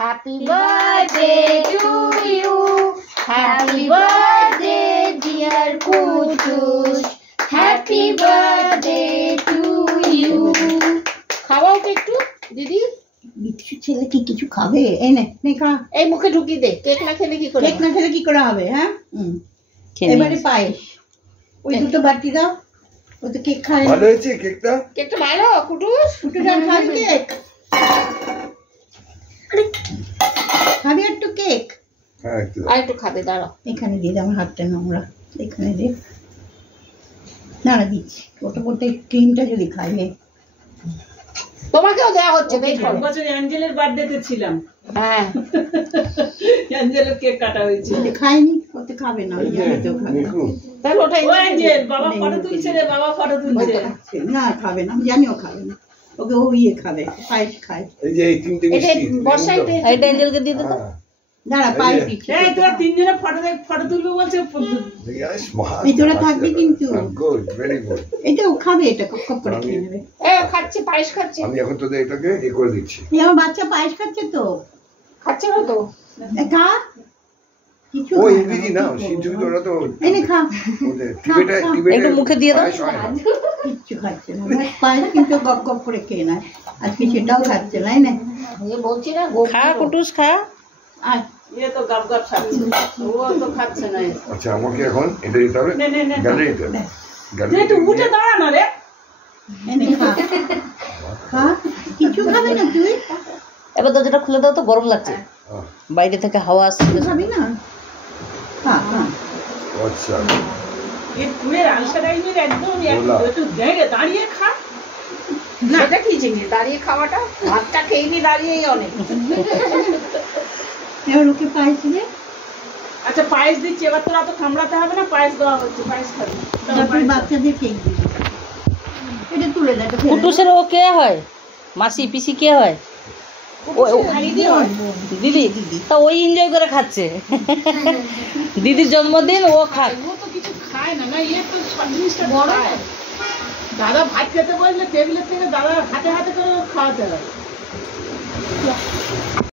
Happy birthday to you. Happy birthday dear Kutush. Happy birthday to you. খাওয়াও তো একটু দিদি। বিচ্ছু ছেলে কি কিছু খাবে? এই নে নে খা। এই মুখে ঢুকিয়ে দে। কেক না খেলে কি করে? কেক না খেলে কি করে হবে? হ্যাঁ এবারে পায়েস। ওই দুটো বাটি দাও। ও তো কেক খায়। ভালো হয়েছে কেকটা? কেকটা ভালো কুটুস। কুটুস খাবি কেক? খাবি একটু কেক? হ্যাঁ একটু। আর একটু খাবে দাঁড়াও। এখানে দিয়ে দাও, আমার হাতটা নোংরা। এখানে দে। দাঁড়া দিচ্ছি। ওটা বলতে ক্রিমটা যদি খাই নে। তোমাকেও দেওয়া হচ্ছে দেখো। বছর অ্যাঞ্জেলের বার্থডেতে ছিলাম। হ্যাঁ অ্যাঞ্জেলের কেক কাটা হয়েছে। খাইনি, ওতে খাবে না। ওই জন্য তো খাবে না। তাহলে ওটাই ও অ্যাঞ্জেল বাবা ফটো তুলছে রে, বাবা ফটো তুলছে। না খাবে না, আমি জানি ও খাবে না। ওকে ও ইয়ে খাবে, পায়েস খায়। এই যে এই তিনটে মিষ্টি বর্ষাইতে এইটা অ্যাঞ্জেলকে দিয়ে দাও। দাঁড়া পায়েস দিচ্ছি। এই তোরা তিনজনে ফটো তুলবে বলছে। এই তোরা থাকবি কিন্তু। Good, very good. এটা ও খাবে, এটা কপ কপ করে খেয়ে নেবে। এ খাচ্ছে পায়েস খাচ্ছে। আমি এখন তোদের এটাকে এ করে দিচ্ছি। এই আমার বাচ্চা পায়েস খাচ্ছে তো। খাচ্ছে না তো। খা কিছু ও ইংরেজি না, সিন্ধুকে ওরা তো এনে খা। ওদের টিবেটে একটু মুখে দিয়ে দাও। কিচ্ছু খাচ্ছে না, পায়েস কিন্তু গপ গপ করে খেয়ে নেয়। আজকে সেটাও খাচ্ছে না। না এই বলছি না খা কুটুস খা। আর এ তো গাপ গাপ খাচ্ছে, ও তো খাচ্ছে না। আচ্ছা আমাকে এখন এটা দিতে হবে গ্যালারিতে। তুই একটু উঠে দাঁড়া না রে। এনে খা। খা কিছু খাবে না তুই? এবার দরজাটা খুলে দাও তো, গরম লাগছে। বাইরে থেকে হাওয়া আসছে। খাবি না? খা খা। আচ্ছা এ তুই আলসারাইমের একদম একটু দাঁড়িয়ে খা। না এটা কি জিনিস দাঁড়িয়ে খাওয়াটা? ভাতটা খেয়ে নি দাঁড়িয়েই অনেক। এবার ওকে পায়েস দে। আচ্ছা পায়েস দিচ্ছি, এবার তোরা তো কামড়াতে হবে না, পায়েস দেওয়া হচ্ছে, পায়েস খাবি। তারপরে বাচ্চাদের কেক দিবি। এটা তুলে দে। কুটুসের ও কে হয়? মাসি পিসি কে হয়? দিদি। তা ওই এনজয় করে খাচ্ছে। দিদির জন্মদিন ও খায়। ও তো কিছু খায় না, না ইয়ে তো সব জিনিসটা বড়। দাদা ভাত খেতে বললে টেবিলের থেকে দাদা হাতে হাতে করে খাওয়াতে হয়।